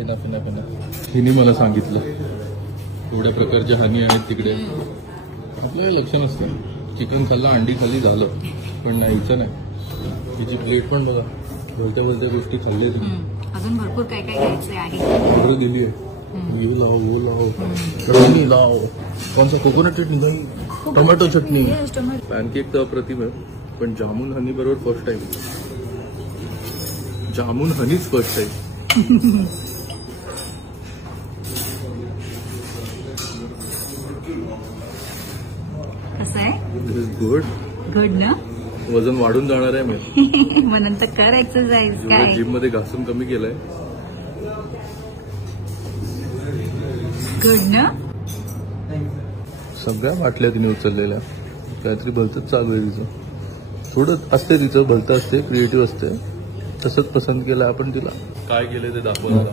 Enough enough enough. हिने मला सांगितलं एवढ्या प्रकारच्या हानी आहेत तिकडे. आपल्याला लक्ष नसतं. चिकन खाल्लं, अंडी खाल्ली झालं, पण नाही हिचं नाही. तिची प्लेट पण बघा, भलत्या भलत्या गोष्टी खाल्ल्या तुम्ही. अजून भरपूर काय काय घ्यायचं आहे. ऑर्डर दिली आहे. ये लाओ, वो लाओ, चटणी लाओ. कौन सा कोकोनट चटणी नाही, टोमॅटो चटणी. पॅनकेक तर अप्रतिम आहे, पण जामून हनी बरोबर फर्स्ट टाइम. जामून हनीच फर्स्ट टाइम. कसं आहे? दिस इज गुड. गुड ना. वजन वाढून जाणार आहे मी. मग नंतर कर एक्सरसाइज. काय जिम मध्ये घासून कमी केलंय. गुड ना. सगळ्या बाटल्या तिने उचललेल्या. काहीतरी भलतंच चालू आहे तिचं. थोडं असते तिचं भलतं असते, क्रिएटिव्ह असते. तसंच पसंत केलं आपण तिला. काय केलं ते दाखवलं.